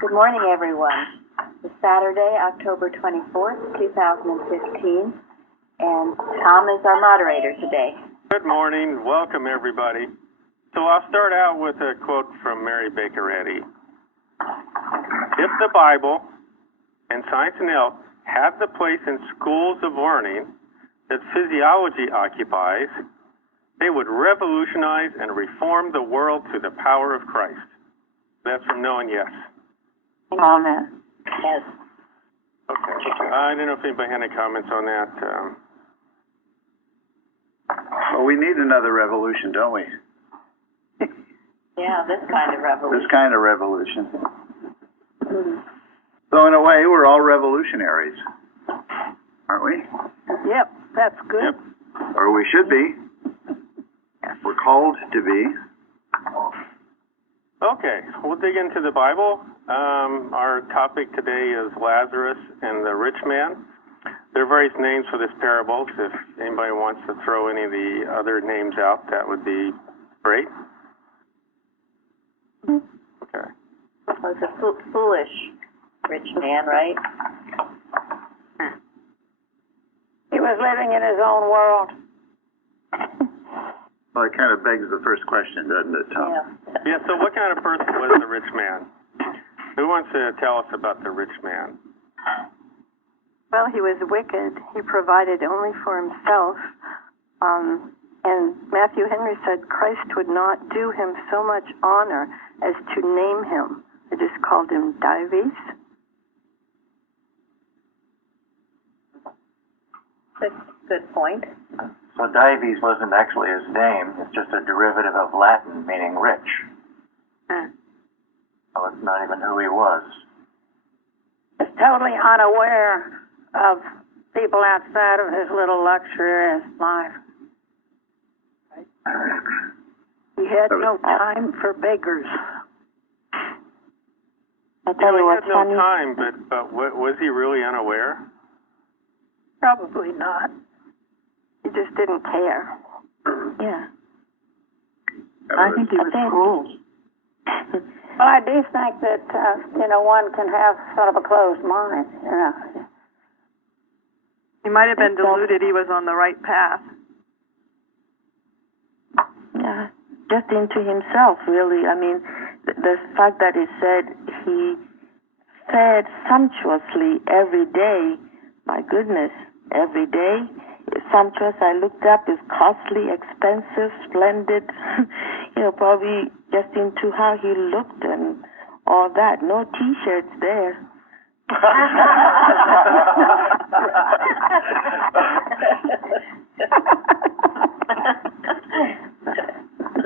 Good morning, everyone. It's Saturday, October 24th, 2015, and Tom is our moderator today. Good morning. Welcome, everybody. So I'll start out with a quote from Mary Baker Eddy. If the Bible and science and health have the place in schools of learning that physiology occupies, they would revolutionize and reform the world through the power of Christ. That's from No and Yes. Amen. Yes. Okay. I don't know if anybody had any comments on that. Well, we need another revolution, don't we? Yeah, this kind of revolution. This kind of revolution. Mm-hmm. So in a way, we're all revolutionaries, aren't we? Yep, that's good. Yep. Or we should be. We're called to be. Okay, we'll dig into the Bible. Our topic today is Lazarus and the rich man. There are various names for this parable. If anybody wants to throw any of the other names out, that would be great. Okay. Well, it's a foolish rich man, right? He was living in his own world. Well, it kind of begs the first question, doesn't it, Tom? Yeah. Yeah, so what kind of person was the rich man? Who wants to tell us about the rich man? Well, he was wicked. He provided only for himself. And Matthew Henry said Christ would not do him so much honor as to name him. They just called him Dives. Good point. So Dives wasn't actually his name. It's just a derivative of Latin meaning rich. So it's not even who he was. He's totally unaware of people outside of his little luxurious life. He had no time for beggars. He had no time, but was he really unaware? Probably not. He just didn't care. Yeah. I think he was cruel. Well, I do think that, one can have sort of a closed mind, He might have been deluded he was on the right path. Yeah, just into himself, really. I mean, the fact that he said he fed sumptuously every day, my goodness, every day. Sumptuous, I looked up, is costly, expensive, splendid, probably just into how he looked and all that. No T-shirts there.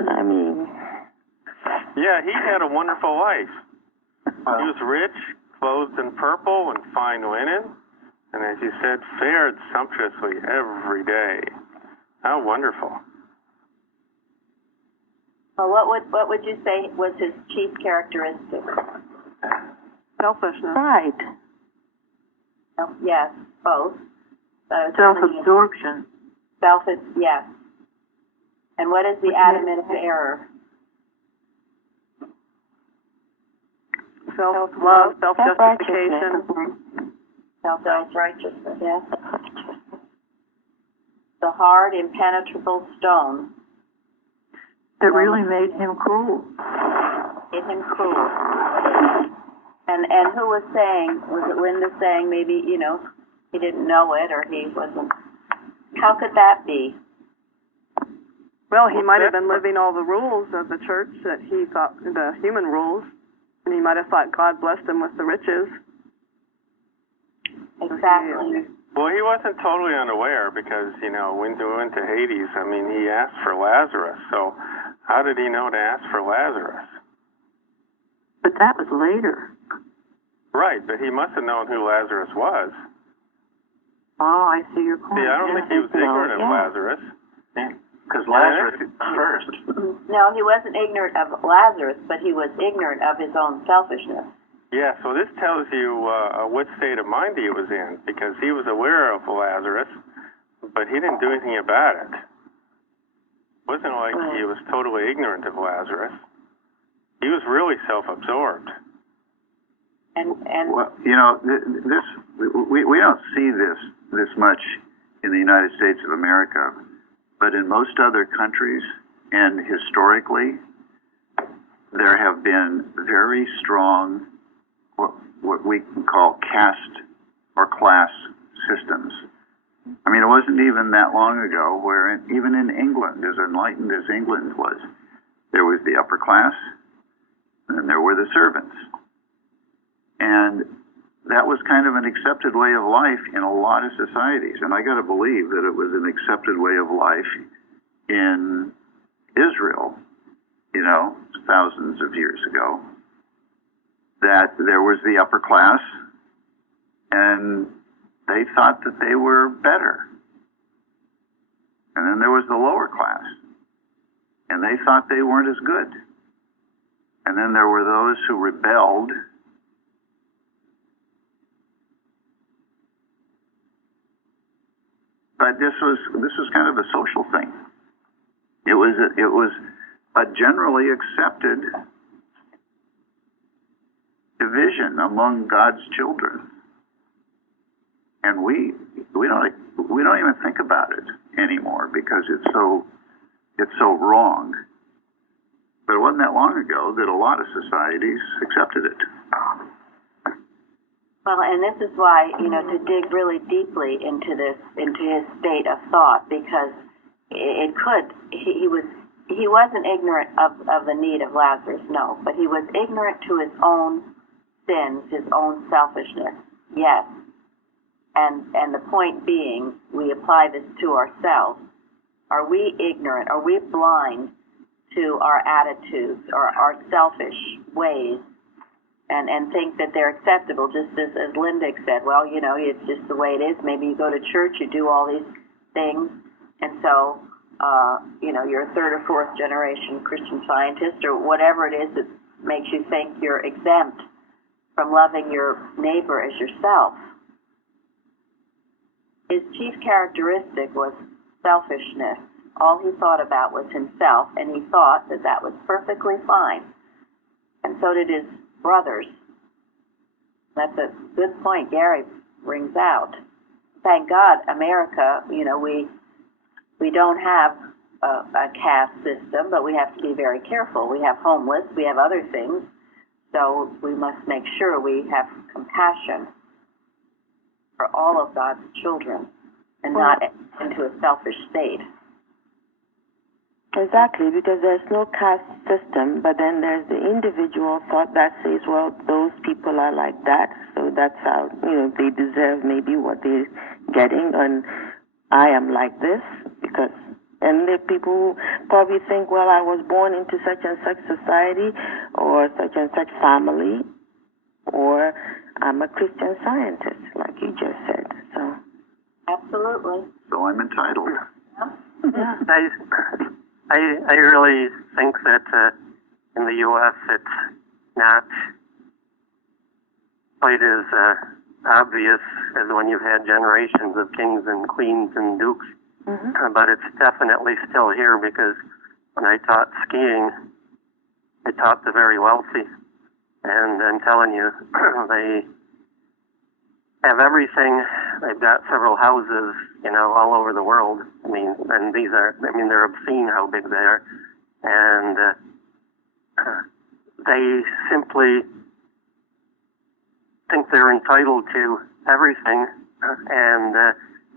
I mean... Yeah, he had a wonderful life. He was rich, clothed in purple and fine linen, and as you said, fared sumptuously every day. How wonderful. Well, what would you say was his chief characteristic? Selfishness. Pride. Yes, both. Self-absorption. Yes. And what is the adamant error? Self-love, self-justification. Self-righteousness, yes. The hard, impenetrable stone. That really made him cruel. Made him cruel. And who was saying, was it Linda saying maybe, he didn't know it or he wasn't, how could that be? Well, he might have been living all the rules of the church that he thought, the human rules, and he might have thought God blessed him with the riches. Exactly. Well, he wasn't totally unaware because, when he went to Hades, he asked for Lazarus. So how did he know to ask for Lazarus? But that was later. Right, but he must have known who Lazarus was. Oh, I see your point. See, I don't think he was ignorant of Lazarus. Because Lazarus first. No, he wasn't ignorant of Lazarus, but he was ignorant of his own selfishness. Yeah, so this tells you what state of mind he was in, because he was aware of Lazarus, but he didn't do anything about it. It wasn't like he was totally ignorant of Lazarus. He was really self-absorbed. And well, you know, this we don't see this much in the United States of America, but in most other countries and historically, there have been very strong what we can call caste or class systems. I mean, it wasn't even that long ago where even in England, as enlightened as England was, there was the upper class and there were the servants. And that was kind of an accepted way of life in a lot of societies. And I got to believe that it was an accepted way of life in Israel, you know, thousands of years ago, that there was the upper class and they thought that they were better. And then there was the lower class and they thought they weren't as good. And then there were those who rebelled. But this was kind of a social thing. It was a generally accepted division among God's children, and we don't even think about it anymore because it's so wrong. But it wasn't that long ago that a lot of societies accepted it. well, and this is why, you know, to dig really deeply into his state of thought, because he wasn't ignorant of the need of Lazarus, no, but he was ignorant to his own sins, his own selfishness, yes. And the point being, we apply this to ourselves. Are we ignorant? Are we blind to our attitudes or our selfish ways and think that they're acceptable, just as Linda said, well, you know, it's just the way it is. Maybe you go to church, you do all these things, and so, you know, you're a third or fourth generation Christian Scientist or whatever it is that makes you think you're exempt from loving your neighbor as yourself. His chief characteristic was selfishness. All he thought about was himself, and he thought that that was perfectly fine. And so did his brothers. That's a good point Gary brings out. Thank God, America, you know, we don't have a caste system, but we have to be very careful. We have homeless, we have other things, so we must make sure we have compassion for all of God's children and not into a selfish state. Exactly, because there's no caste system, but then there's the individual thought that says, well, those people are like that, so that's how, you know, they deserve maybe what they're getting, and I am like this, because, and the people who probably think, well, I was born into such and such society, or such and such family, or I'm a Christian Scientist, like you just said, so. Absolutely. So I'm entitled. Yeah. I really think that in the U.S. it's not quite as obvious as when you've had generations of kings and queens and dukes, but it's definitely still here because when I taught skiing, I taught the very wealthy, and I'm telling you, they have everything. They've got several houses, you know, all over the world. I mean, and these are, I mean, they're obscene how big they are. And they simply think they're entitled to everything, and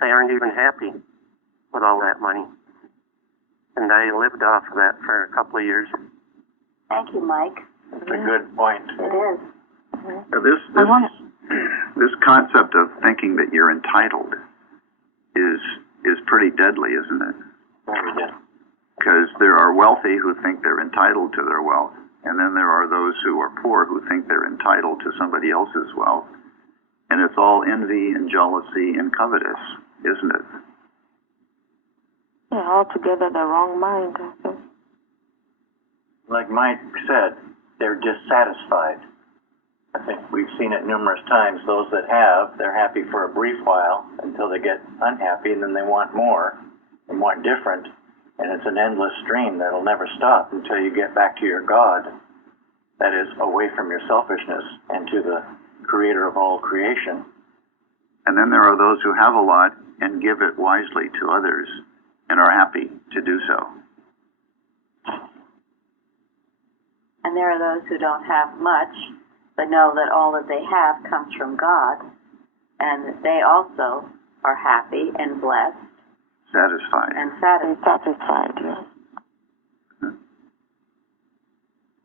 they aren't even happy with all that money. And I lived off of that for a couple of years. Thank you, Mike. That's a good point. It is. This concept of thinking that you're entitled is pretty deadly, isn't it? Because there are wealthy who think they're entitled to their wealth, and then there are those who are poor who think they're entitled to somebody else's wealth. And it's all envy and jealousy and covetous, isn't it? Yeah, altogether the wrong mind, I think. Like Mike said, they're dissatisfied. I think we've seen it numerous times. Those that have, they're happy for a brief while until they get unhappy, and then they want more and want different. And it's an endless stream that'll never stop until you get back to your God. That is, away from your selfishness and to the creator of all creation. And then there are those who have a lot and give it wisely to others and are happy to do so. And there are those who don't have much, but know that all that they have comes from God, and that they also are happy and blessed Satisfied. and satisfied. Yes.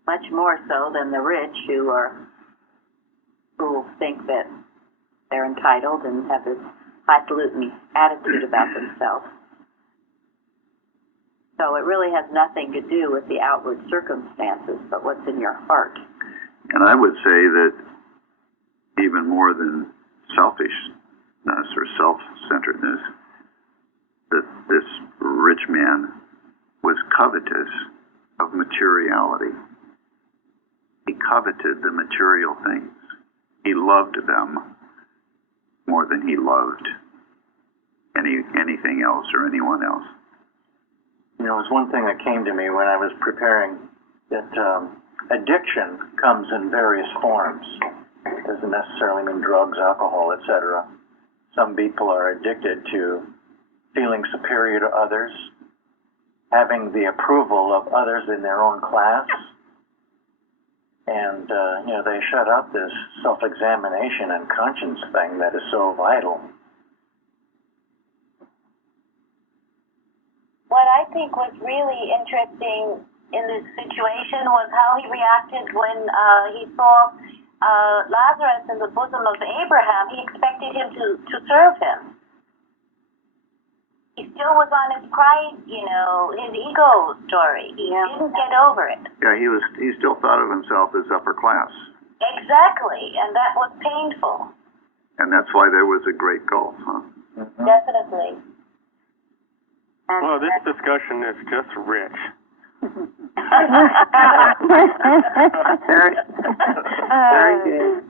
Much more so than the rich who think that they're entitled and have this highfalutin attitude about themselves. So it really has nothing to do with the outward circumstances, but what's in your heart. And I would say that even more than selfishness or self-centeredness, that this rich man was covetous of materiality. He coveted the material things. He loved them more than he loved anything else or anyone else. You know, it was one thing that came to me when I was preparing that addiction comes in various forms. It doesn't necessarily mean drugs, alcohol, etc. Some people are addicted to feeling superior to others, having the approval of others in their own class, and they shut out this self-examination and conscience thing that is so vital. What I think was really interesting in this situation was how he reacted when he saw Lazarus in the bosom of Abraham. He expected him to serve him. He still was on his pride, his ego story. He didn't get over it. Yeah, he still thought of himself as upper class. Exactly, and that was painful. And that's why there was a great gulf, huh? Mm-hmm. Definitely. Well, this discussion is just rich. Very good.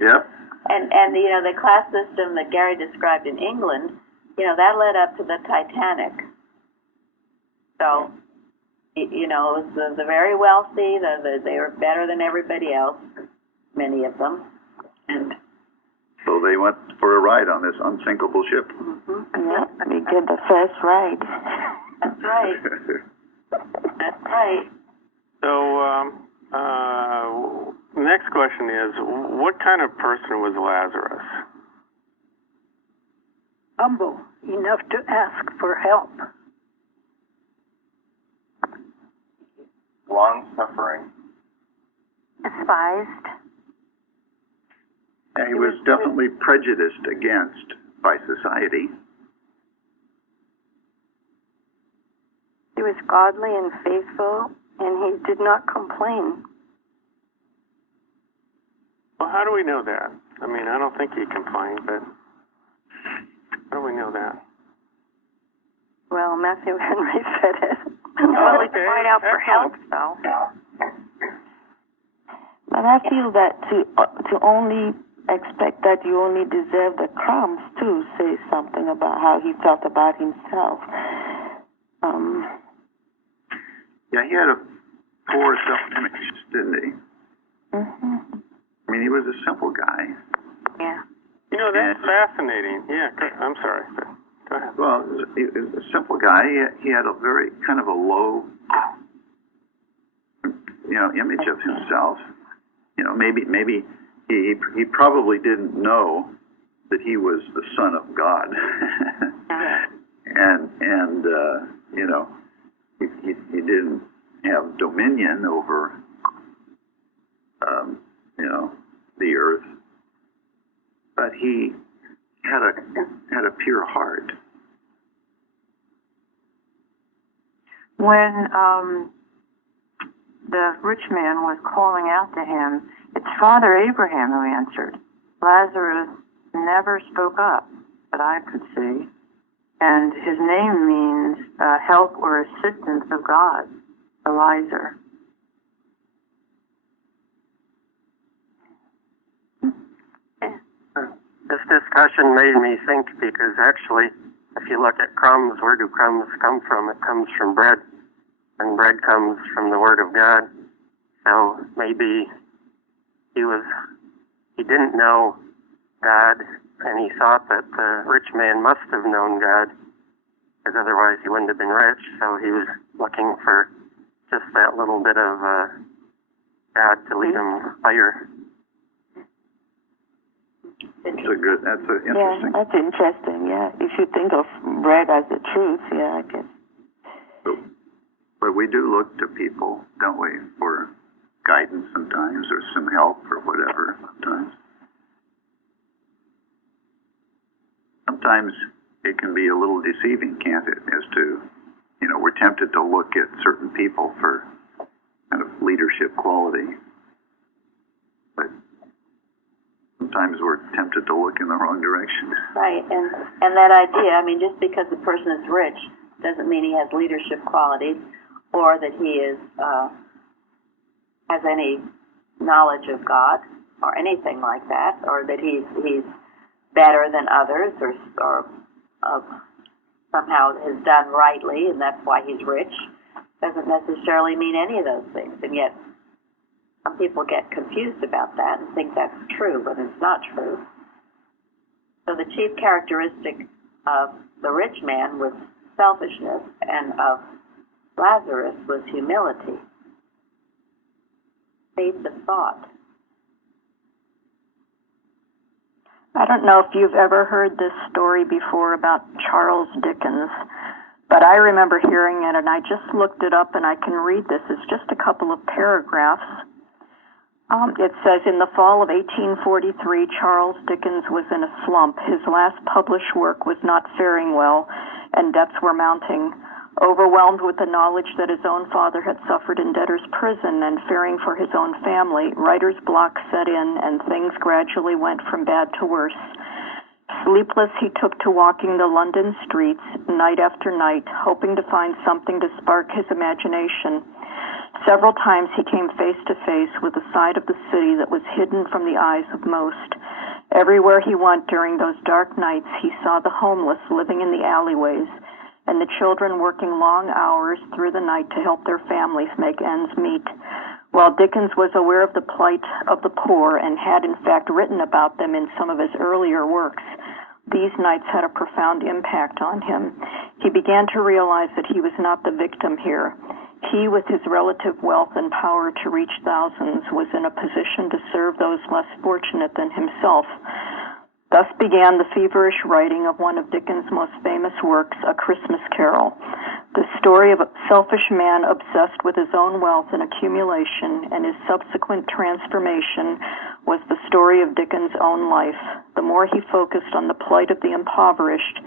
Yep. And the class system that Gary described in England, that led up to the Titanic. So, it was the very wealthy, they were better than everybody else, many of them. And So they went for a ride on this unsinkable ship. Yeah, we get the first ride. that's right. That's right. So, next question is, what kind of person was Lazarus? Humble enough to ask for help. Long-suffering. Despised. Yeah, he was definitely prejudiced against by society. He was godly and faithful, and he did not complain. Well, how do we know that? I mean, I don't think he complained, but how do we know that? Well, Matthew Henry said it. Well, he cried out for help, though. But I feel that to only expect that you only deserve the crumbs too says something about how he felt about himself. Yeah, he had a poor self-image, didn't he? Mm-hmm. I mean, he was a simple guy. Yeah. That's fascinating. Yeah, I'm sorry. Go ahead. Well, he was a simple guy. He had a very kind of a low, image of himself. Maybe he probably didn't know that he was the Son of God, and he didn't have dominion over the earth, but he had a pure heart. When the rich man was calling out to him, it's Father Abraham who answered. Lazarus never spoke up that I could see, and his name means help or assistance of God, Elizer. This discussion made me think because actually, if you look at crumbs, where do crumbs come from? It comes from bread, and bread comes from the Word of God. So maybe he he didn't know God, and he thought that the rich man must have known God, because otherwise he wouldn't have been rich. So he was looking for just that little bit of God to lead him higher. That's interesting. Yeah, that's interesting, yeah. If you think of bread as the truth, yeah, I guess. But we do look to people, don't we, for guidance sometimes, or some help, or whatever sometimes. Sometimes it can be a little deceiving, can't it, as to, we're tempted to look at certain people for kind of leadership quality. But sometimes we're tempted to look in the wrong direction. Right, and that idea, just because the person is rich doesn't mean he has leadership qualities or that he is has any knowledge of God or anything like that, or that he's better than others or somehow has done rightly and that's why he's rich. Doesn't necessarily mean any of those things, and yet some people get confused about that and think that's true, but it's not true. So the chief characteristic of the rich man was selfishness, and of Lazarus was humility, faith of thought. I don't know if you've ever heard this story before about Charles Dickens, but I remember hearing it, and I just looked it up, and I can read this. It's just a couple of paragraphs. It says, in the fall of 1843, Charles Dickens was in a slump. His last published work was not faring well, and debts were mounting. Overwhelmed with the knowledge that his own father had suffered in debtor's prison and fearing for his own family, writer's block set in, and things gradually went from bad to worse. Sleepless, he took to walking the London streets night after night, hoping to find something to spark his imagination. Several times he came face to face with a side of the city that was hidden from the eyes of most. Everywhere he went during those dark nights, he saw the homeless living in the alleyways, and the children working long hours through the night to help their families make ends meet. While Dickens was aware of the plight of the poor and had in fact written about them in some of his earlier works, these nights had a profound impact on him. He began to realize that he was not the victim here. He, with his relative wealth and power to reach thousands, was in a position to serve those less fortunate than himself. Thus began the feverish writing of one of Dickens' most famous works, A Christmas Carol. The story of a selfish man obsessed with his own wealth and accumulation, and his subsequent transformation was the story of Dickens' own life. The more he focused on the plight of the impoverished,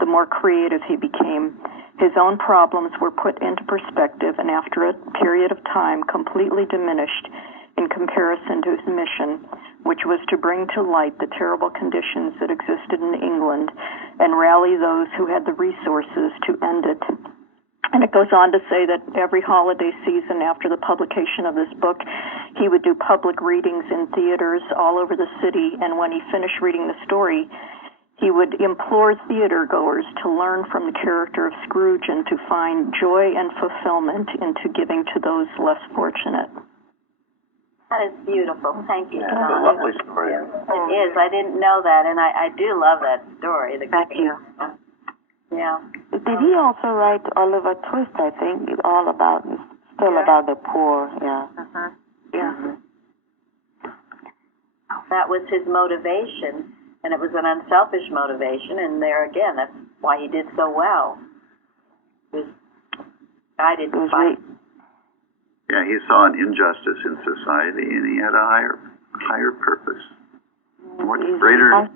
the more creative he became. His own problems were put into perspective, and after a period of time completely diminished in comparison to his mission, which was to bring to light the terrible conditions that existed in England and rally those who had the resources to end it. And it goes on to say that every holiday season after the publication of this book, he would do public readings in theaters all over the city, and when he finished reading the story, he would implore theater goers to learn from the character of Scrooge and to find joy and fulfillment into giving to those less fortunate. That is beautiful. Thank you. Yeah, it's a lovely story. It is. I didn't know that, and I do love that story. Thank you. Yeah. Did he also write Oliver Twist, I think, all about, still about the poor, yeah. Uh-huh. Yeah. That was his motivation, and it was an unselfish motivation, and there again, that's why he did so well. He was guided by... Yeah, he saw an injustice in society, and he had a higher purpose. What greater?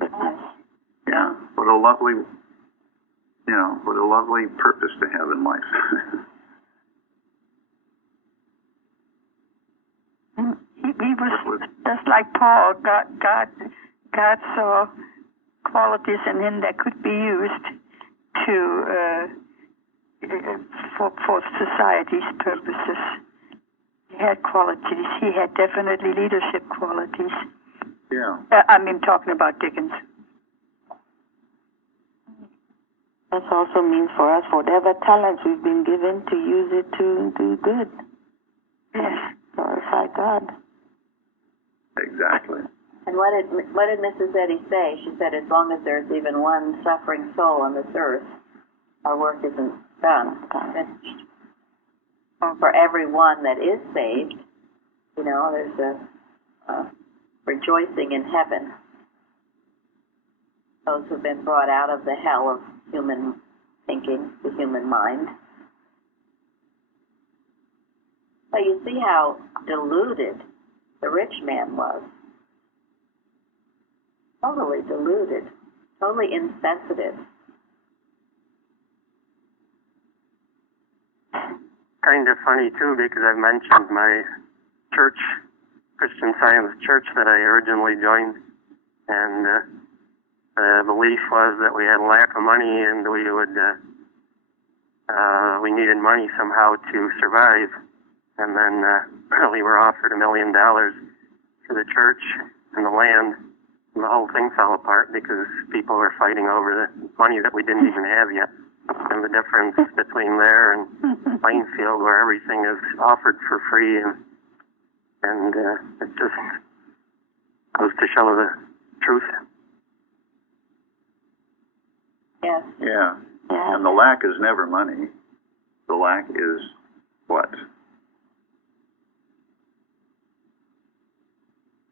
Yeah, what a lovely purpose to have in life. He was just like Paul. God saw qualities in him that could be used to for society's purposes. He had qualities. He had definitely leadership qualities. Yeah. Talking about Dickens. That also means for us, whatever talents we've been given, to use it to do good. Yes. Glorify God. Exactly. And what did Mrs. Eddy say? She said, as long as there's even one suffering soul on this earth, our work isn't done, finished. For every one that is saved, you know, there's a rejoicing in heaven. Those who've been brought out of the hell of human thinking, the human mind. But you see how deluded the rich man was. Totally deluded, totally insensitive. Kind of funny too, because I've mentioned my church, Christian Science Church, that I originally joined, and the belief was that we had a lack of money and we needed money somehow to survive. And then we were offered $1 million for the church and the land, and the whole thing fell apart because people were fighting over the money that we didn't even have yet. And the difference between there and Plainfield, where everything is offered for free, and it just goes to show the truth. Yes. Yeah. And the lack is never money. The lack is what?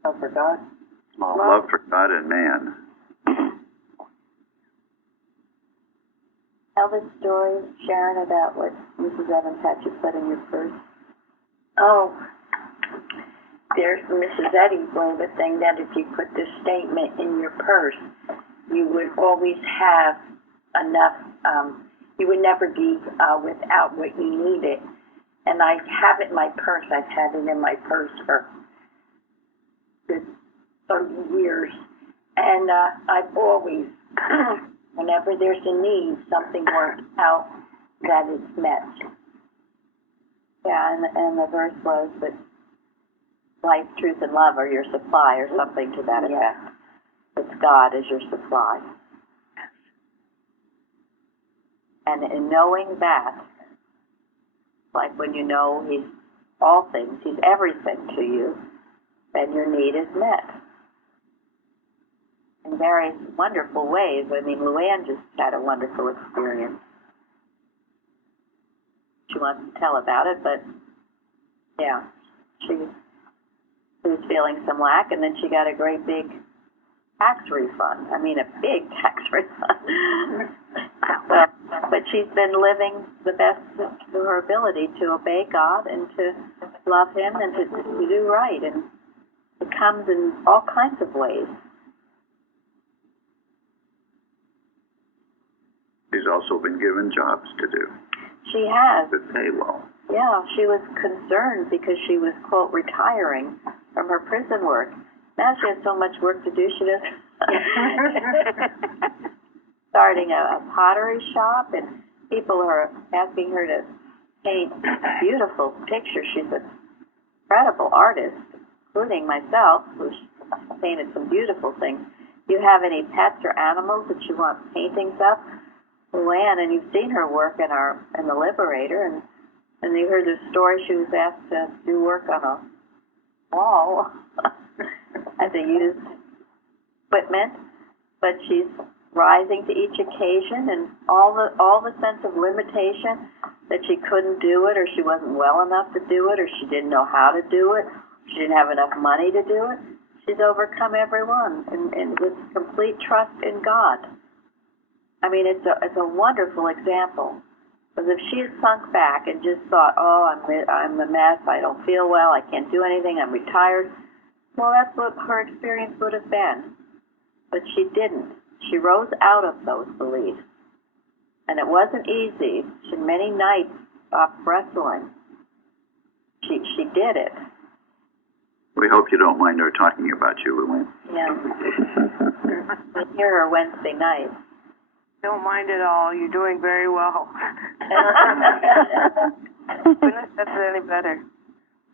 Love for God. Love for God and man. Tell the story, Sharon, about what Mrs. Evans had you put in your purse. Oh, there's Mrs. Eddy's way of saying that if you put this statement in your purse, you would always have enough, you would never be without what you needed. And I have it in my purse. I've had it in my purse for 30 years. And I've always, whenever there's a need, something works out that is met. Yeah, and the verse was that life, truth, and love are your supply, or something to that effect. It's God as your supply. And in knowing that, like when you know He's all things, He's everything to you, then your need is met. In various wonderful ways. I mean, Luann just had a wonderful experience. She wants to tell about it, but yeah, she was feeling some lack, and then she got a great big tax refund. I mean, a big tax refund. But she's been living the best to her ability to obey God and to love Him and to do right. And it comes in all kinds of ways. She's also been given jobs to do. She has. That pay well. Yeah, she was concerned because she was, quote, retiring from her prison work. Now she has so much work to do, she doesn't. Starting a pottery shop, and people are asking her to paint beautiful pictures. She's an incredible artist, including myself, who's painted some beautiful things. Do you have any pets or animals that you want paintings of? Luann, and you've seen her work in the Liberator, and you heard the story. She was asked to do work on a wall as a used equipment, but she's rising to each occasion, and all the sense of limitation that she couldn't do it, or she wasn't well enough to do it, or she didn't know how to do it, she didn't have enough money to do it. She's overcome every one, and with complete trust in God. I mean, it's a wonderful example. Because if she had sunk back and just thought, oh, I'm a mess, I don't feel well, I can't do anything, I'm retired, well, that's what her experience would have been. But she didn't. She rose out of those beliefs. And it wasn't easy. She had many nights off wrestling. She did it. We hope you don't mind our talking about you, Luann. Yeah. I hear her Wednesday night. Don't mind at all. You're doing very well. Goodness, that's any better.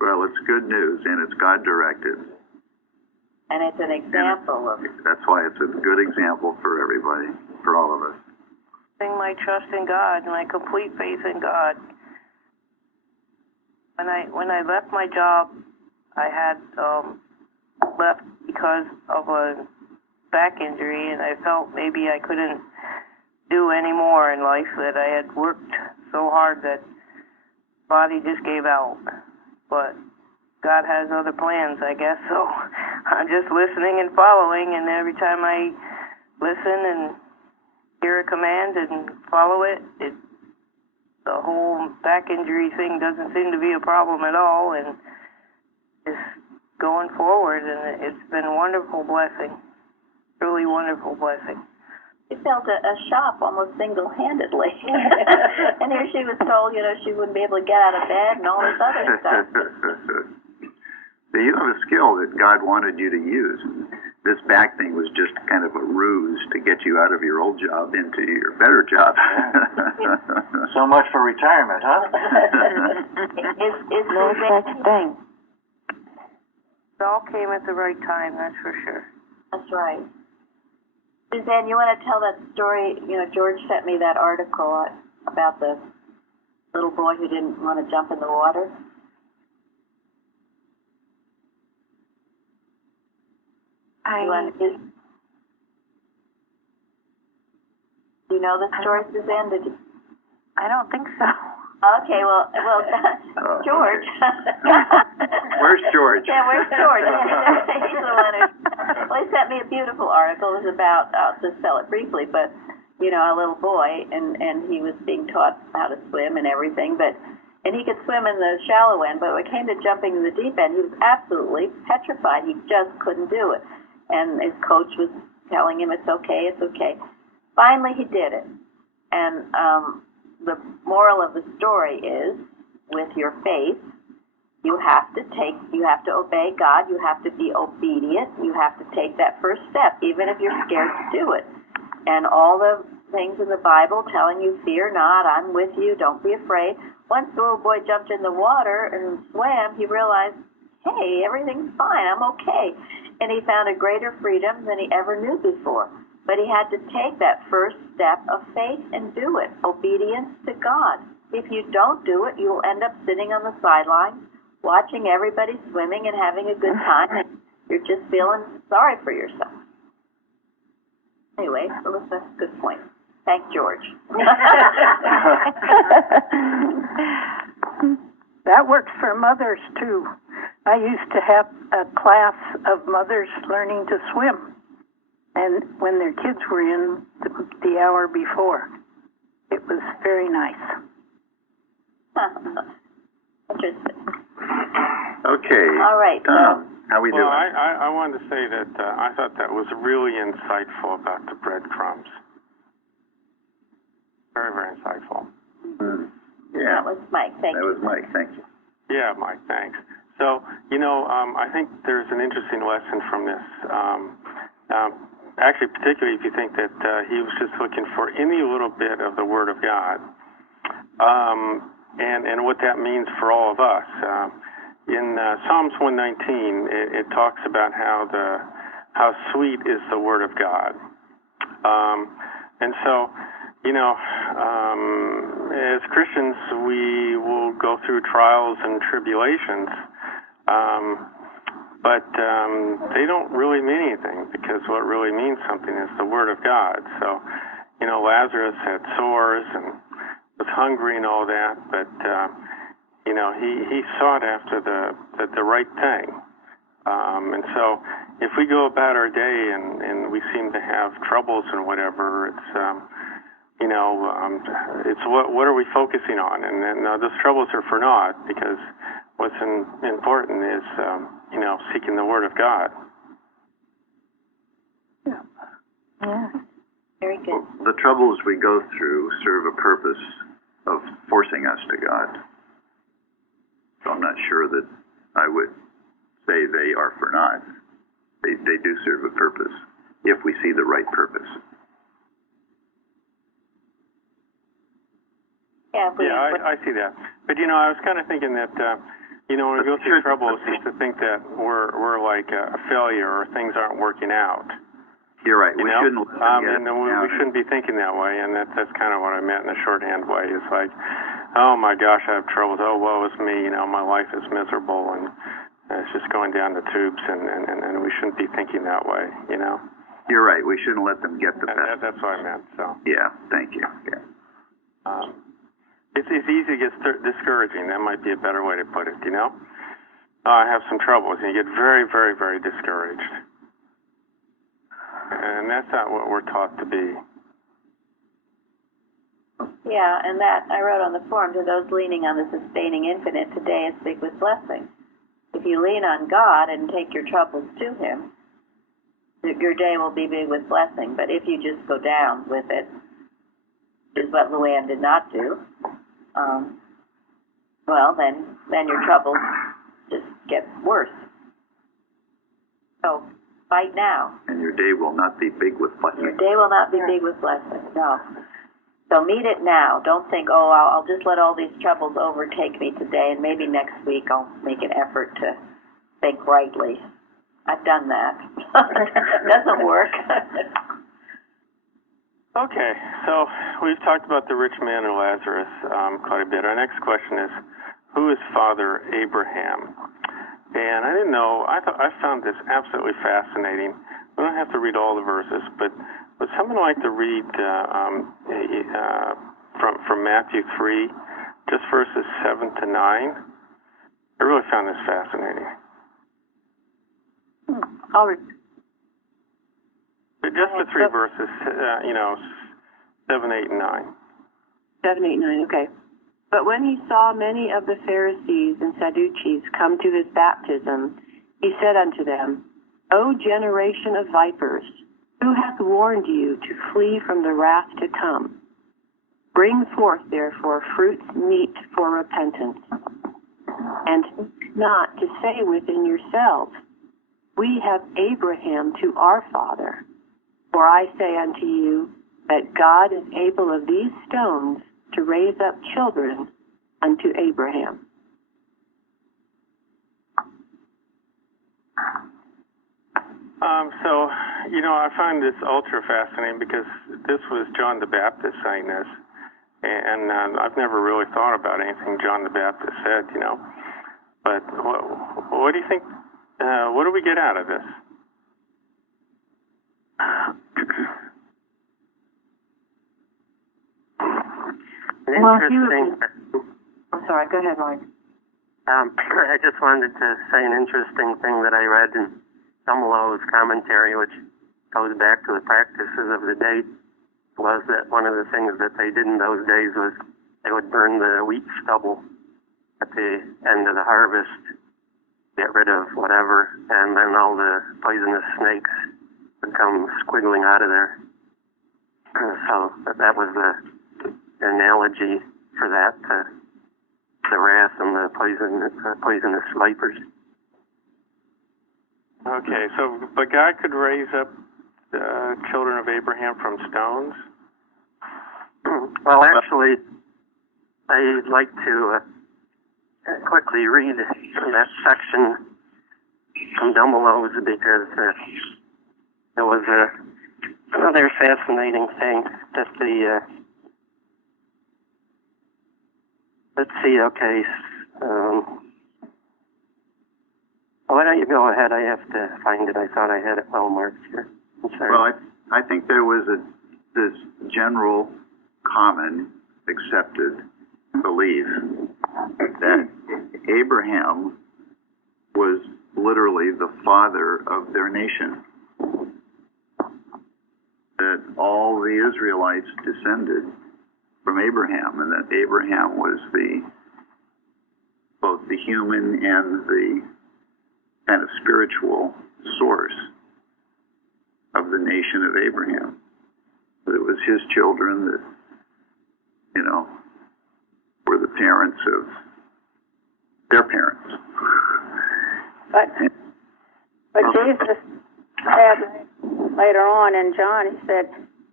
Well, it's good news, and it's God-directed. And it's an example of... That's why it's a good example for everybody, for all of us. Putting my trust in God, my complete faith in God. When I left my job, I had left because of a back injury, and I felt maybe I couldn't do any more in life, that I had worked so hard that body just gave out. But God has other plans, I guess, so I'm just listening and following, and every time I listen and hear a command and follow it, the whole back injury thing doesn't seem to be a problem at all, and just going forward, and it's been a wonderful blessing, truly wonderful blessing. She felt a shock almost single-handedly. And here she was told, she wouldn't be able to get out of bed and all this other stuff. So you have a skill that God wanted you to use. This back thing was just kind of a ruse to get you out of your old job into your better job. So much for retirement, huh? Is No such thing. It all came at the right time, that's for sure. That's right. Suzanne, you want to tell that story? George sent me that article about the little boy who didn't want to jump in the water. Do you know the story, Suzanne? Did you? I don't think so. Okay, well, George. Where's George? Yeah, where's George? He's the one who. Well, he sent me a beautiful article. It was about. I'll just tell it briefly, but a little boy, and he was being taught how to swim and everything, and he could swim in the shallow end, but when it came to jumping in the deep end, he was absolutely petrified. He just couldn't do it, and his coach was telling him, "It's okay, it's okay." Finally, he did it, and the moral of the story is, with your faith, you have to obey God, you have to be obedient, you have to take that first step, even if you're scared to do it. And all the things in the Bible telling you, fear not, I'm with you, don't be afraid. Once the little boy jumped in the water and swam, he realized, hey, everything's fine, I'm okay. And he found a greater freedom than he ever knew before. But he had to take that first step of faith and do it, obedience to God. If you don't do it, you'll end up sitting on the sidelines, watching everybody swimming and having a good time, and you're just feeling sorry for yourself. Anyway, Melissa, good point. Thank George. That works for mothers, too. I used to have a class of mothers learning to swim, and when their kids were in the hour before. It was very nice. Interesting. Okay. All right. Tom, how we doing? Well, I wanted to say that I thought that was really insightful about the breadcrumbs. Very, very insightful. Yeah. That was Mike. Thank you. That was Mike. Thank you. Yeah, Mike, thanks. So, I think there's an interesting lesson from this. Actually, particularly if you think that he was just looking for any little bit of the Word of God, and what that means for all of us. In Psalms 119, it talks about how sweet is the Word of God, and so, as Christians, we will go through trials and tribulations. But they don't really mean anything, because what really means something is the Word of God. So, Lazarus had sores and was hungry and all that, but he sought after the right thing. And so, if we go about our day and we seem to have troubles and whatever, it's it's what are we focusing on? And those troubles are for naught, because what's important is seeking the Word of God. Yeah. Very good. Well, the troubles we go through serve a purpose of forcing us to God. So I'm not sure that I would say they are for naught. They do serve a purpose, if we see the right purpose. Yeah, I see that. But I was kind of thinking that when we go through troubles, is to think that we're like a failure or things aren't working out. You're right. We shouldn't. We shouldn't be thinking that way, and that's kind of what I meant in a shorthand way. It's like, oh my gosh, I have troubles. Oh, woe is me. My life is miserable, and It's just going down the tubes, and we shouldn't be thinking that way, you know? You're right. We shouldn't let them get the best. That's what I meant, so. Yeah, thank you. Yeah. It's easy to get discouraging. That might be a better way to put it, you know? I have some troubles, and you get very, very, very discouraged. And that's not what we're taught to be. Yeah, and that I wrote on the forum, to those leaning on the sustaining infinite, today is big with blessing. If you lean on God and take your troubles to Him, your day will be big with blessing. But if you just go down with it, which is what Luann did not do, well, then your troubles just get worse. So fight now. And your day will not be big with blessing. Your day will not be big with blessing. No. So meet it now. Don't think, oh, I'll just let all these troubles overtake me today, and maybe next week I'll make an effort to think rightly. I've done that. Doesn't work. Okay, so we've talked about the rich man and Lazarus quite a bit. Our next question is, who is Father Abraham? And I didn't know, I found this absolutely fascinating. We don't have to read all the verses, but would someone like to read from Matthew 3, just verses 7 to 9? I really found this fascinating. I'll read. Just the three verses, 7, 8, and 9. 7, 8, 9, okay. But when he saw many of the Pharisees and Sadducees come to his baptism, he said unto them, O generation of vipers, who hath warned you to flee from the wrath to come? Bring forth, therefore, fruits meet for repentance. And not to say within yourselves, We have Abraham to our father. For I say unto you, that God is able of these stones to raise up children unto Abraham. So, I find this ultra fascinating because this was John the Baptist saying this, and I've never really thought about anything John the Baptist said, But what do you think? What do we get out of this? Well, I'm sorry, go ahead, Mike. I just wanted to say an interesting thing that I read in Dumbledow's commentary, which goes back to the practices of the day, was that one of the things that they did in those days was they would burn the wheat stubble at the end of the harvest, get rid of whatever, and then all the poisonous snakes would come squiggling out of there. So that was the analogy for that, the wrath and the poisonous vipers. Okay, so but God could raise up children of Abraham from stones? Well, actually, I'd like to quickly read that section from Dumbledow's because there was another fascinating thing that let's see, okay. Why don't you go ahead? I have to find it. I thought I had it well marked here. I'm sorry. Well, I think there was this general, common, accepted belief that Abraham was literally the father of their nation. That all the Israelites descended from Abraham, and that Abraham was both the human and the kind of spiritual source of the nation of Abraham. That it was his children that, were the parents of their parents. But Jesus said later on in John, he said,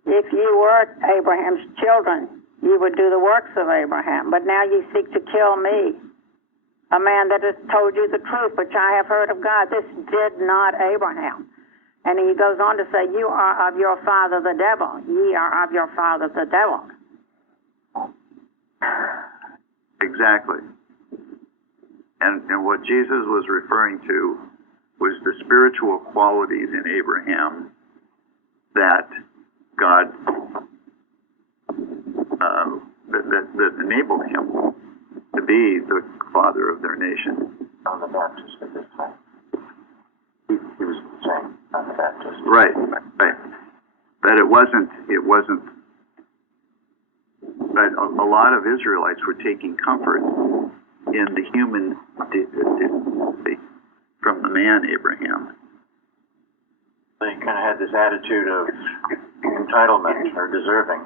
if you were Abraham's children, you would do the works of Abraham. But now you seek to kill me, a man that has told you the truth, which I have heard of God. This did not Abraham. And he goes on to say, you are of your father the devil. Ye are of your father the devil. Exactly. And what Jesus was referring to was the spiritual qualities in Abraham that God that enabled him to be the father of their nation. John the Baptist at this time. He was saying John the Baptist. Right. But it wasn't, but a lot of Israelites were taking comfort in the human from the man Abraham. They kind of had this attitude of entitlement or deserving.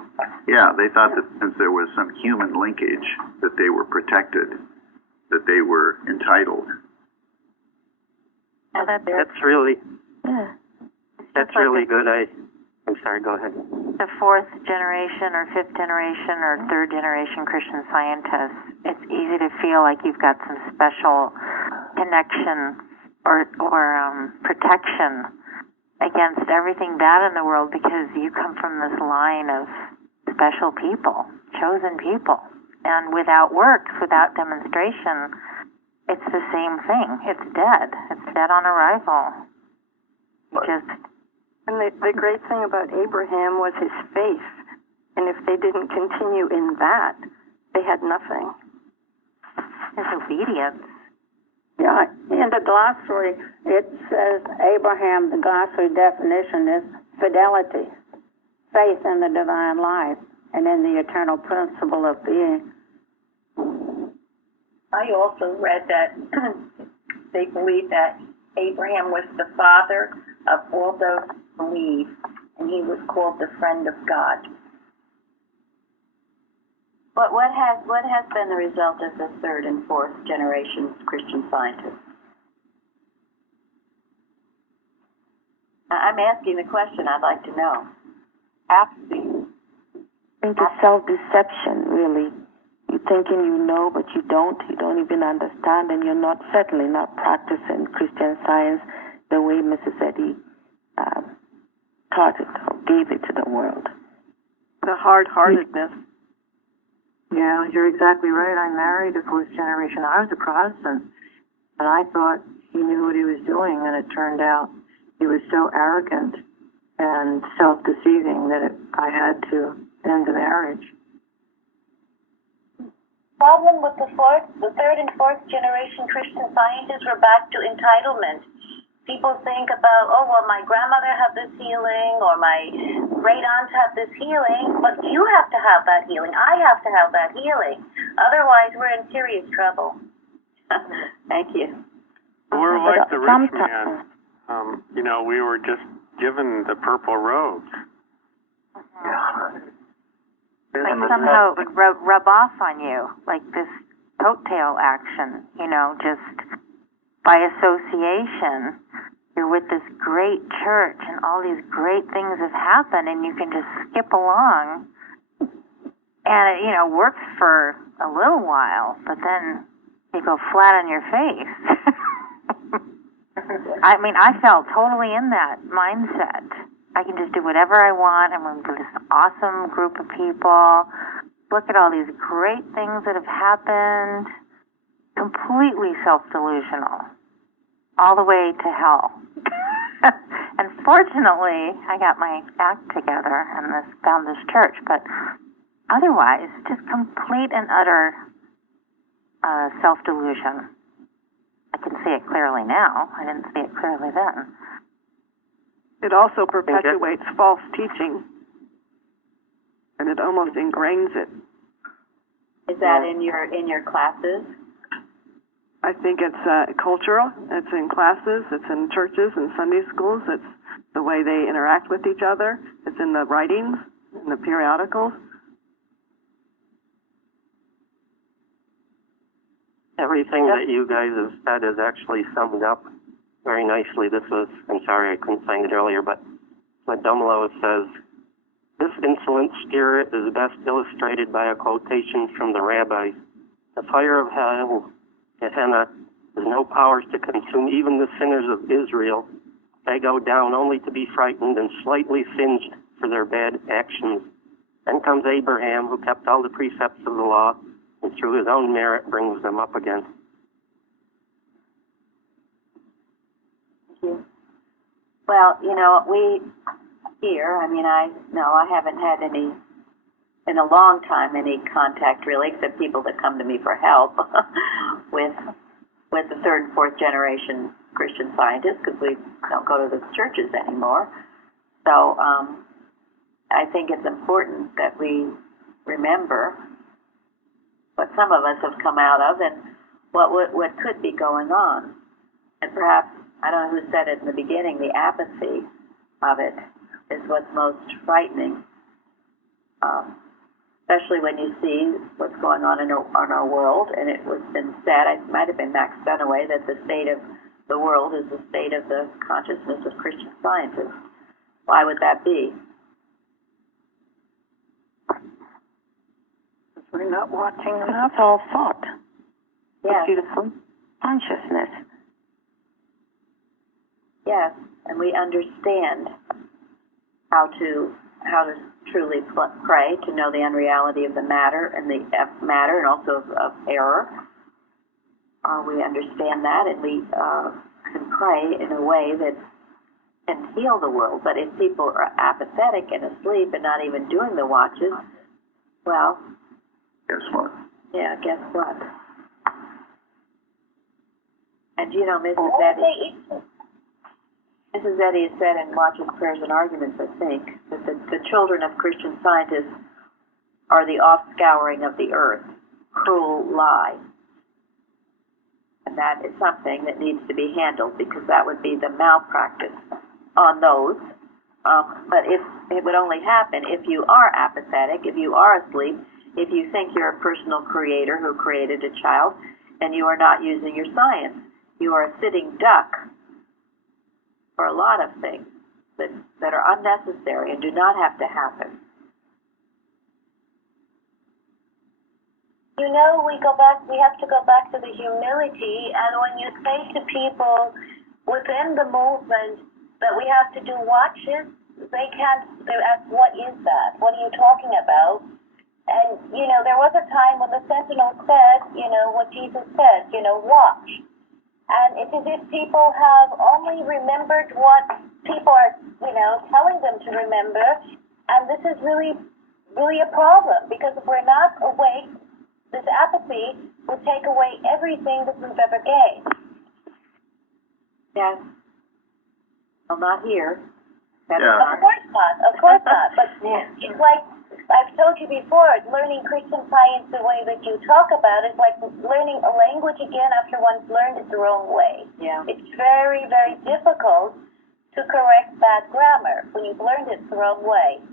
Yeah, they thought that since there was some human linkage, that they were protected, that they were entitled. That's really good. I'm sorry, go ahead. The fourth generation or fifth generation or third generation Christian scientists, it's easy to feel like you've got some special connection or protection against everything bad in the world because you come from this line of special people, chosen people. And without works, without demonstration, it's the same thing. It's dead. It's dead on arrival. And the great thing about Abraham was his faith. And if they didn't continue in that, they had nothing. His obedience. Yeah, in the glossary, it says Abraham, the glossary definition is fidelity, faith in the divine life, and in the eternal principle of being. I also read that they believe that Abraham was the father of all those who believe, and he was called the friend of God. But what has been the result of the third and fourth generation Christian scientists? I'm asking the question. I'd like to know. Apathy. I think it's self-deception, really. You're thinking you know, but you don't. You don't even understand, and you're certainly not practicing Christian Science the way Mrs. Eddy taught it or gave it to the world. The hard-heartedness. Yeah, you're exactly right. I married a fourth generation. I was a Protestant, and I thought he knew what he was doing, and it turned out he was so arrogant and self-deceiving that I had to end the marriage. Problem with the third and fourth generation Christian scientists were back to entitlement. People think about, oh, well, my grandmother had this healing, or my great aunt had this healing, but you have to have that healing. I have to have that healing. Otherwise, we're in serious trouble. Thank you. We're like the rich man. We were just given the purple robes. Like somehow it would rub off on you, like this coattail action, just by association. You're with this great church and all these great things have happened and you can just skip along. And it works for a little while, but then you go flat on your face. I mean, I felt totally in that mindset. I can just do whatever I want. I'm with this awesome group of people. Look at all these great things that have happened. Completely self-delusional. All the way to hell. And fortunately, I got my act together and found this church. But otherwise, just complete and utter self-delusion. I can see it clearly now. I didn't see it clearly then. It also perpetuates false teaching, and it almost ingrains it. Is that in your classes? I think it's cultural. It's in classes. It's in churches and Sunday schools. It's the way they interact with each other. It's in the writings, in the periodicals. Everything that you guys have said is actually summed up very nicely. I'm sorry I couldn't find it earlier, but what Dumelo says, this insolent spirit is best illustrated by a quotation from the rabbis. The fire of hell, Gehenna, has no powers to consume even the sinners of Israel. They go down only to be frightened and slightly singed for their bad actions. Then comes Abraham, who kept all the precepts of the law, and through his own merit brings them up again. Well, you know, we here, I mean, I haven't had any, in a long time, any contact really, except people that come to me for help with the third and fourth generation Christian Scientists, because we don't go to the churches anymore. So I think it's important that we remember what some of us have come out of and what could be going on. And perhaps, I don't know who said it in the beginning, the apathy of it is what's most frightening, especially when you see what's going on in our world. And it was been said, it might have been Max Dunaway, that the state of the world is the state of the consciousness of Christian Scientists. Why would that be? Because we're not watching enough. It's all thought. Yes. Beautiful consciousness. Yes, and we understand how to truly pray, to know the unreality of the matter and also of error. We understand that, and we can pray in a way that can heal the world. But if people are apathetic and asleep and not even doing the watches, well, guess what? Yeah, guess what? And you know, Mrs. Eddy has said in Watches, Prayers, and Arguments, I think, that the children of Christian Scientists are the offscouring of the earth. Cruel lie. And that is something that needs to be handled, because that would be the malpractice on those. But if it would only happen if you are apathetic, if you are asleep, if you think you're a personal creator who created a child, and you are not using your science. You are a sitting duck for a lot of things that are unnecessary and do not have to happen. You know, we have to go back to the humility, and when you say to people within the movement that we have to do watches, they ask, what is that? What are you talking about? And, you know, there was a time when the Sentinel said, you know, what Jesus said, you know, watch. And it's as if people have only remembered what people are, you know, telling them to remember. And this is really, really a problem, because if we're not awake, this apathy will take away everything that we've ever gained. Yes. Well, not here. Of course not. Of course not. But it's like, I've told you before, learning Christian Science the way that you talk about it, like learning a language again after one's learned it the wrong way. Yeah. It's very, very difficult to correct bad grammar when you've learned it the wrong way.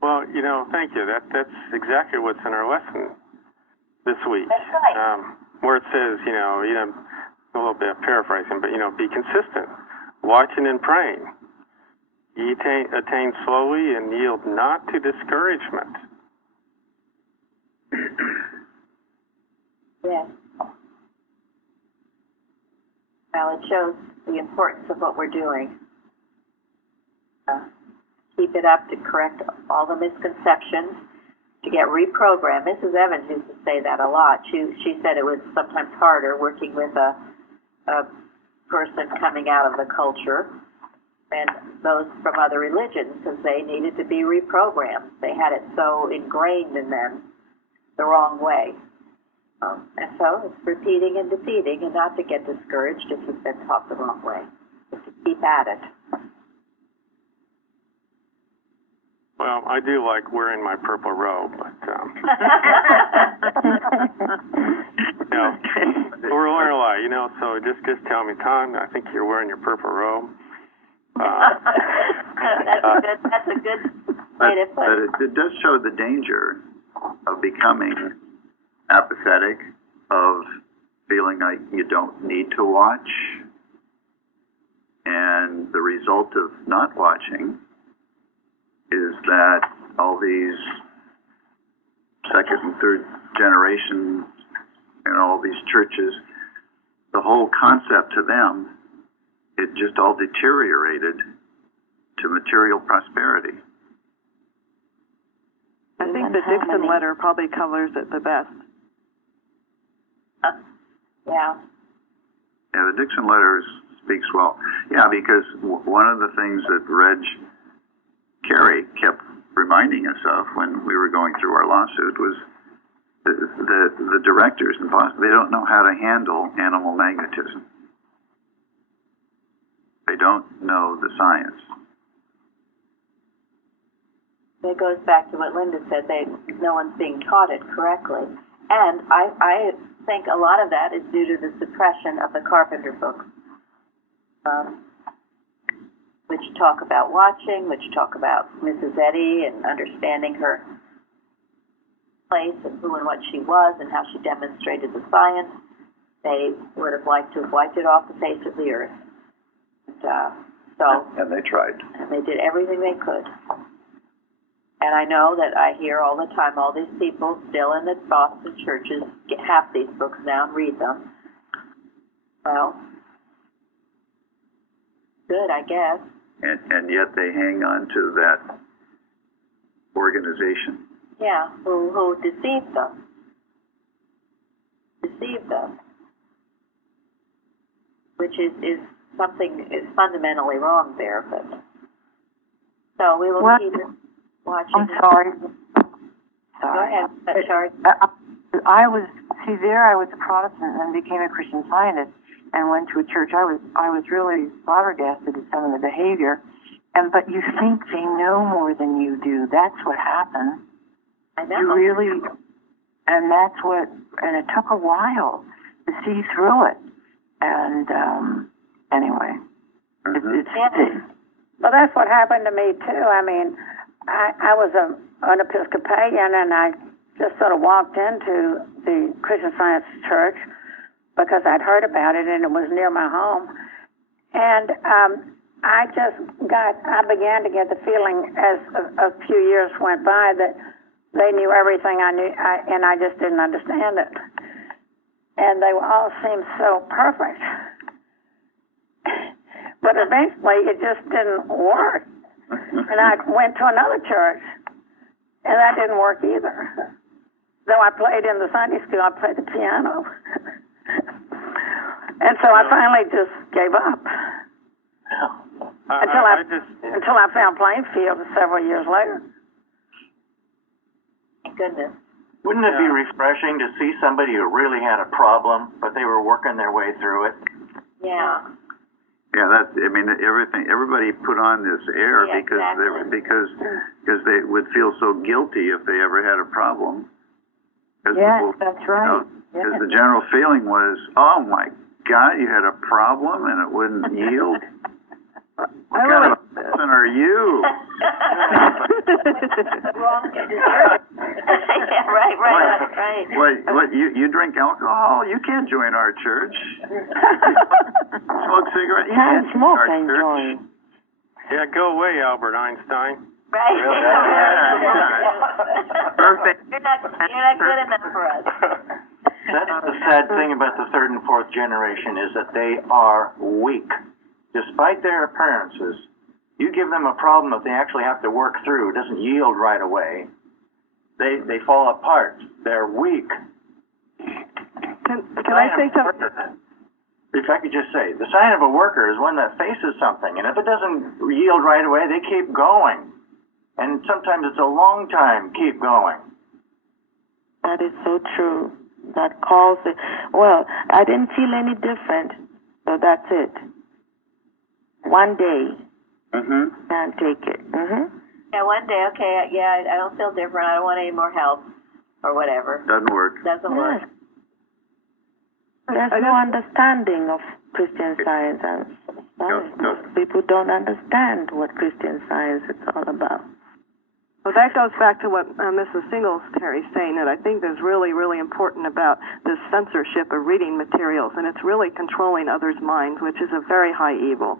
Well, you know, thank you. That's exactly what's in our lesson this week. That's right. Where it says, you know, a little bit of paraphrasing, but, you know, be consistent, watching and praying. Ye attain slowly and yield not to discouragement. Yes. Well, it shows the importance of what we're doing. Keep it up to correct all the misconceptions, to get reprogrammed. Mrs. Evans used to say that a lot. She said it was sometimes harder working with a person coming out of the culture and those from other religions, because they needed to be reprogrammed. They had it so ingrained in them the wrong way. And so it's repeating and defeating, and not to get discouraged if you've been taught the wrong way, but to keep at it. Well, I do like wearing my purple robe, but you know, we're learning a lot, you know. So just tell me, Tom, I think you're wearing your purple robe. That's a good way to put it. But it does show the danger of becoming apathetic, of feeling like you don't need to watch, and the result of not watching is that all these second and third generation and all these churches, the whole concept to them, it just all deteriorated to material prosperity. I think the Dixon letter probably covers it the best. Yeah. Yeah, the Dixon letter is speaks well. Yeah, because one of the things that Reg Carey kept reminding us of when we were going through our lawsuit was the directors and bosses, they don't know how to handle animal magnetism. They don't know the science. It goes back to what Linda said. No one's being taught it correctly. And I think a lot of that is due to the suppression of the Carpenter books, which talk about watching, which talk about Mrs. Eddy and understanding her place and who and what she was and how she demonstrated the science. They would have liked to have wiped it off the face of the earth. And they tried. And they did everything they could. And I know that I hear all the time, all these people still in the Boston churches have these books now and read them. Well, good, I guess. And yet they hang on to that organization. Yeah, who deceived them. Which is something is fundamentally wrong there, but so we will keep watching. I'm sorry. Go ahead, Charlie. I was a Protestant and became a Christian Scientist and went to a church. I was really flabbergasted at some of the behavior. But you think they know more than you do. That's what happens. I know. You really, and it took a while to see through it. And anyway, well, that's what happened to me too. I mean, I was an Episcopalian, and I just sort of walked into the Christian Science Church because I'd heard about it, and it was near my home. And I began to get the feeling as a few years went by that they knew everything I knew, and I just didn't understand it. And they all seemed so perfect. But eventually it just didn't work. And I went to another church, and that didn't work either. Though I played in the Sunday school, I played the piano. And so I finally just gave up. Until I found Plainfield several years later. Thank goodness. Wouldn't it be refreshing to see somebody who really had a problem, but they were working their way through it? Yeah. Yeah, everybody put on this air because they would feel so guilty if they ever had a problem. Yes, that's right. Because the general feeling was, oh my God, you had a problem and it wouldn't yield. What kind of a person are you? Wrong to deserve it. Yeah, right. What? You drink alcohol? You can't join our church. Smoke cigarettes? You can't smoke and join. Yeah, go away, Albert Einstein. Right. Perfect. You're not good enough for us. That's the sad thing about the third and fourth generation is that they are weak. Despite their appearances, you give them a problem that they actually have to work through. It doesn't yield right away. They fall apart. They're weak. Can I say something? If I could just say, the sign of a worker is one that faces something, and if it doesn't yield right away, they keep going. And sometimes it's a long time, keep going. That is so true. That calls it. Well, I didn't feel any different, so that's it. One day, can't take it. Yeah, one day, okay, I don't feel different. I don't want any more help or whatever. Doesn't work. Doesn't work. There's no understanding of Christian Science. People don't understand what Christian Science is all about. Well, that goes back to what Mrs. Singletary is saying, that I think is really, really important about this censorship of reading materials, and it's really controlling others' minds, which is a very high evil.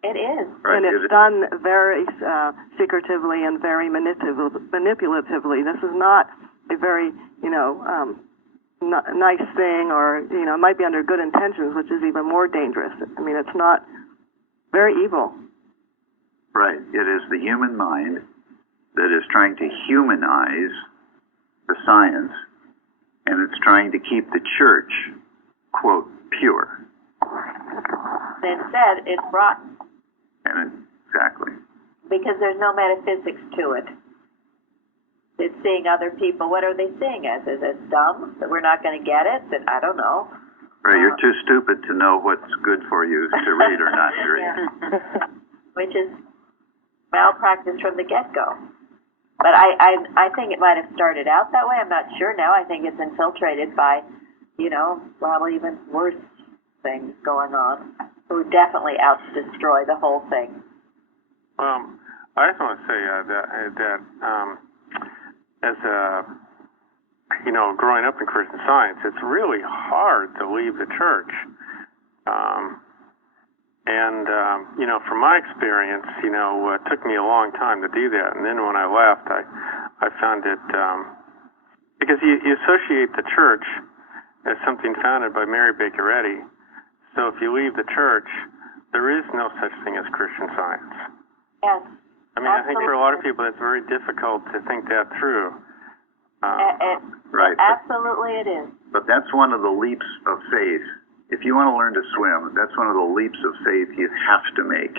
It is. And it's done very secretively and very manipulatively. This is not a very, nice thing, or, it might be under good intentions, which is even more dangerous. I mean, it's not very evil. Right. It is the human mind that is trying to humanize the science, and it's trying to keep the church, quote, pure. instead it's rotten. Exactly. Because there's no metaphysics to it. It's seeing other people. What are they seeing as? Is it dumb? That we're not going to get it? That I don't know. Right, you're too stupid to know what's good for you to read or not to read. Which is malpractice from the get-go. But I think it might have started out that way. I'm not sure now. I think it's infiltrated by, probably even worse things going on, who definitely out-destroy the whole thing. I just want to say that as a, growing up in Christian Science, it's really hard to leave the church. From my experience, it took me a long time to do that. And then when I left, I found it, because you associate the church as something founded by Mary Baker Eddy. So if you leave the church, there is no such thing as Christian Science. Yes. I mean, I think for a lot of people, it's very difficult to think that through. Right. Absolutely it is. But that's one of the leaps of faith. If you want to learn to swim, that's one of the leaps of faith you have to make.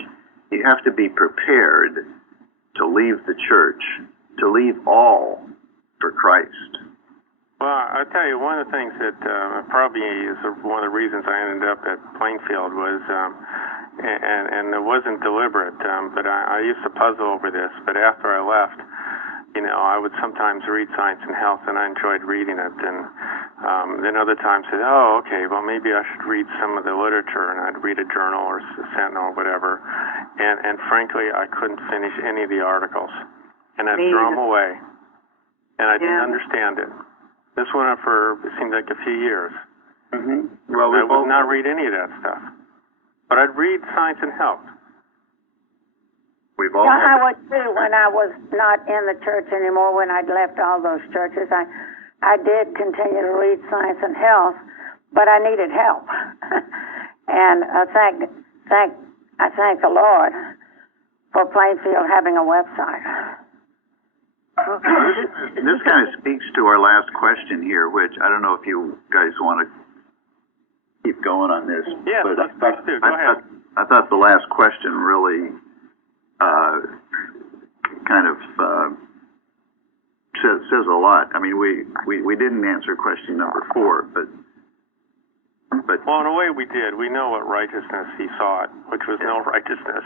You have to be prepared to leave the church, to leave all for Christ. Well, I tell you, one of the things that probably is one of the reasons I ended up at Plainfield was, and it wasn't deliberate, but I used to puzzle over this. But after I left, I would sometimes read Science and Health, and I enjoyed reading it. And then other times said, oh, okay, well, maybe I should read some of the literature, and I'd read a journal or Sentinel or whatever. And frankly, I couldn't finish any of the articles. And I'd throw them away. And I didn't understand it. This went on for, it seemed like a few years. Mm-hmm. Well, I would not read any of that stuff. But I'd read Science and Health. We've all I would too. When I was not in the church anymore, when I'd left all those churches, I did continue to read Science and Health, but I needed help. And I thank the Lord for Plainfield having a website. This kind of speaks to our last question here, which I don't know if you guys want to keep going on this. Yes, but let's do. Go ahead. I thought the last question really kind of says a lot. I mean, we didn't answer question number 4, but well, in a way we did. We know what righteousness he sought, which was no righteousness.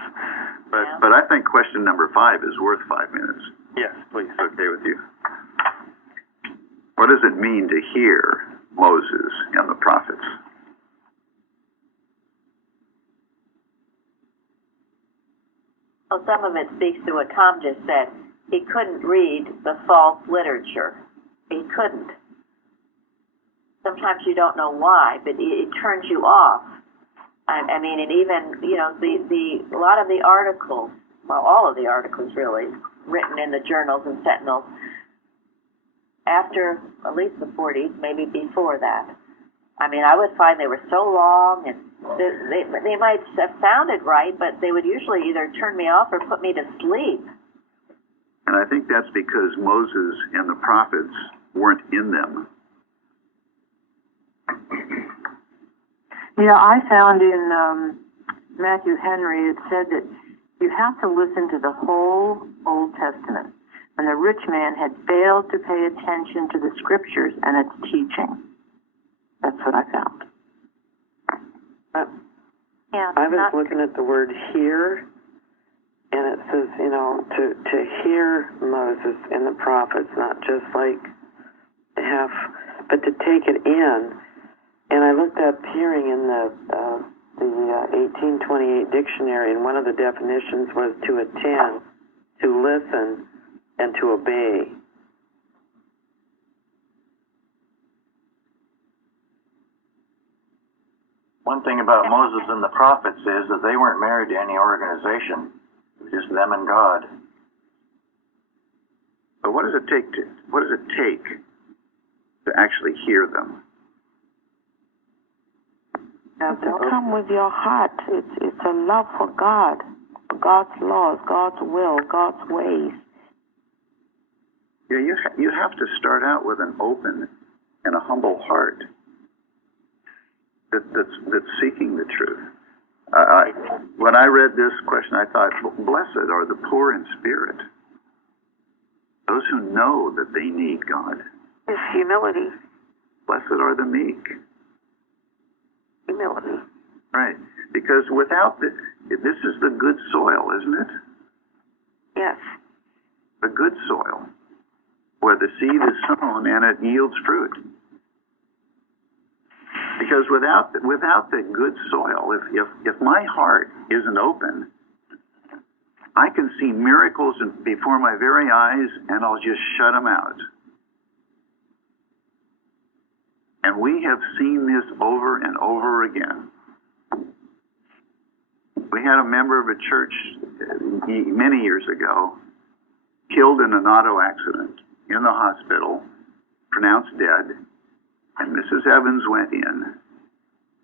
But I think question number 5 is worth 5 minutes. Yes, please. Okay with you? What does it mean to hear Moses and the prophets? Well, some of it speaks to what Tom just said. He couldn't read the false literature. He couldn't. Sometimes you don't know why, but it turns you off. I mean, and even, a lot of the articles, well, all of the articles really, written in the journals and sentinels, after at least the 40s, maybe before that. I mean, I would find they were so long, and they might have sounded right, but they would usually either turn me off or put me to sleep. And I think that's because Moses and the prophets weren't in them. I found in Matthew Henry, it said that you have to listen to the whole Old Testament. And the rich man had failed to pay attention to the scriptures and its teaching. That's what I found. I was looking at the word hear, and it says, to hear Moses and the prophets, not just like but to take it in. And I looked up hearing in the 1828 dictionary, and one of the definitions was to attend, to listen, and to obey. One thing about Moses and the prophets is that they weren't married to any organization. It was just them and God. But what does it take to actually hear them? It'll come with your heart. It's a love for God, for God's laws, God's will, God's ways. Yeah, you have to start out with an open and a humble heart that's seeking the truth. When I read this question, I thought, blessed are the poor in spirit, those who know that they need God. It's humility. Blessed are the meek. Humility. Right. Because without this is the good soil, isn't it? Yes. The good soil, where the seed is sown and it yields fruit. Because without the good soil, if my heart isn't open, I can see miracles before my very eyes, and I'll just shut them out. And we have seen this over and over again. We had a member of a church many years ago killed in an auto accident in the hospital, pronounced dead, and Mrs. Evans went in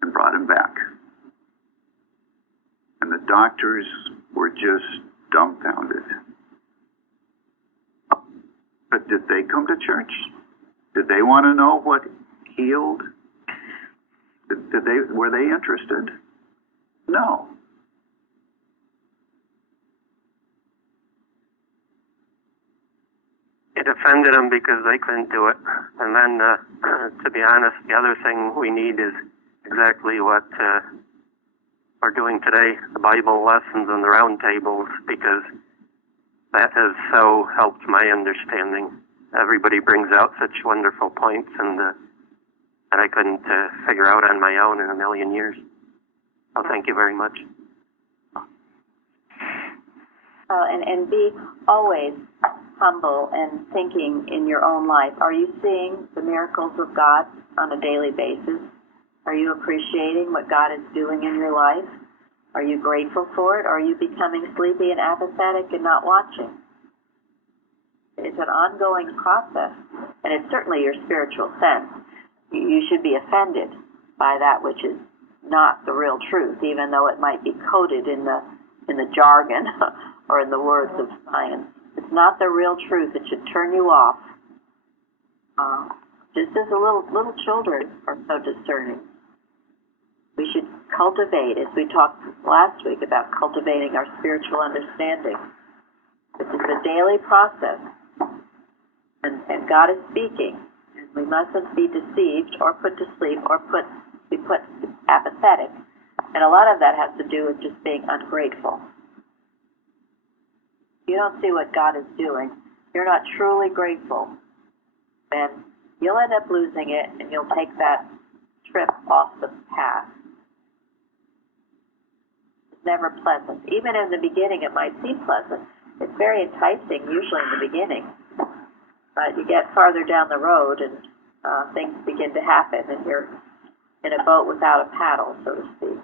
and brought him back. And the doctors were just dumbfounded. But did they come to church? Did they want to know what healed? Were they interested? No. It offended them because they couldn't do it. And then, to be honest, the other thing we need is exactly what we're doing today, the Bible lessons and the round tables, because that has so helped my understanding. Everybody brings out such wonderful points and that I couldn't figure out on my own in a million years. So thank you very much. And be always humble and thinking in your own life. Are you seeing the miracles of God on a daily basis? Are you appreciating what God is doing in your life? Are you grateful for it? Or are you becoming sleepy and apathetic and not watching? It's an ongoing process, and it's certainly your spiritual sense. You should be offended by that which is not the real truth, even though it might be coded in the jargon or in the words of science. It's not the real truth. It should turn you off. Just as the little children are so discerning. We should cultivate, as we talked last week about cultivating our spiritual understanding. This is a daily process, and God is speaking, and we mustn't be deceived or put to sleep or be put apathetic. And a lot of that has to do with just being ungrateful. If you don't see what God is doing, you're not truly grateful, then you'll end up losing it, and you'll take that trip off the path. It's never pleasant. Even in the beginning, it might seem pleasant. It's very enticing, usually in the beginning. But you get farther down the road, and things begin to happen, and you're in a boat without a paddle, so to speak.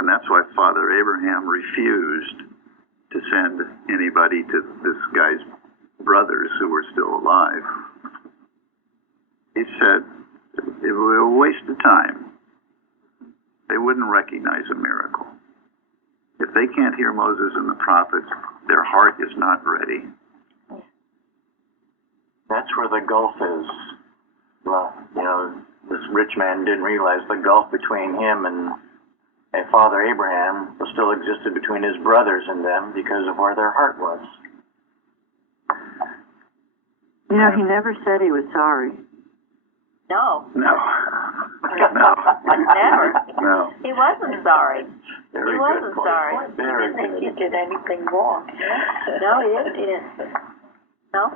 And that's why Father Abraham refused to send anybody to this guy's brothers who were still alive. He said it would be a waste of time. They wouldn't recognize a miracle. If they can't hear Moses and the prophets, their heart is not ready. That's where the gulf is. Well, this rich man didn't realize the gulf between him and Father Abraham still existed between his brothers and them because of where their heart was. He never said he was sorry. No. No. Never. No. He wasn't sorry. Very he wasn't good sorry. point. Very I think he good. did anything wrong. No, he didn't. No?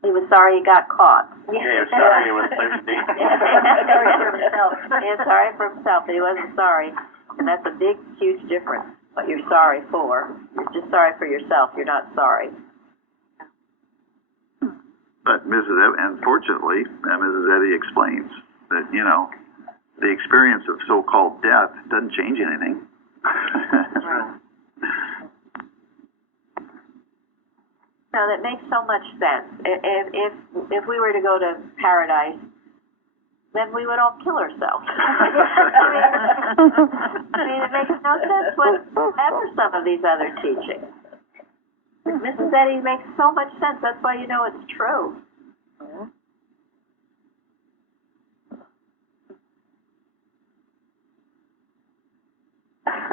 He was sorry he got caught. Yeah, sorry he was thirsty. Sorry for himself. He was sorry for himself, but he wasn't sorry. And that's a big, huge difference, what you're sorry for. You're just sorry for yourself. You're not sorry. But unfortunately, Mrs. Eddy explains that, the experience of so-called death doesn't change anything. No, that makes so much sense. If we were to go to paradise, then we would all kill ourselves. I mean, it makes no sense whatever some of these other teachings. Mrs. Eddy makes so much sense. That's why you know it's true.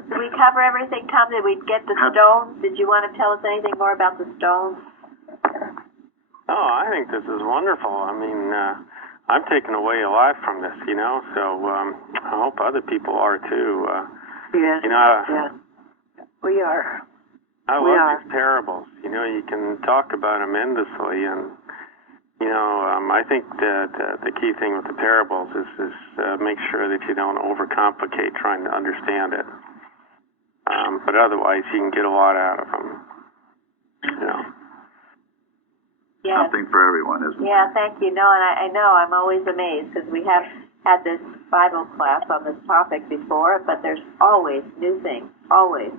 Did we cover everything, Tom? Did we get the stones? Did you want to tell us anything more about the stones? Oh, I think this is wonderful. I mean, I'm taken away alive from this, you know, so I hope other people are too. Yes. You know, Yes. We are. I love these parables. You know, you can talk about them endlessly, and you know, I think that the key thing with the parables is make sure that you don't overcomplicate trying to understand it. But otherwise, you can get a lot out of them. You know. Yes. Something for everyone, isn't it? Yeah, thank you. No, and I know I'm always amazed because we have had this Bible class on this topic before, but there's always new things. Always.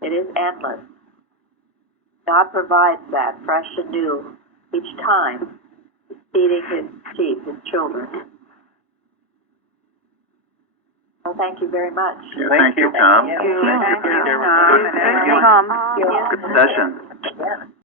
It is endless. God provides that fresh and new each time. He's feeding his sheep, his children. Well, thank you very much. Yeah, thank you, Tom. Thank you, everybody. Good session.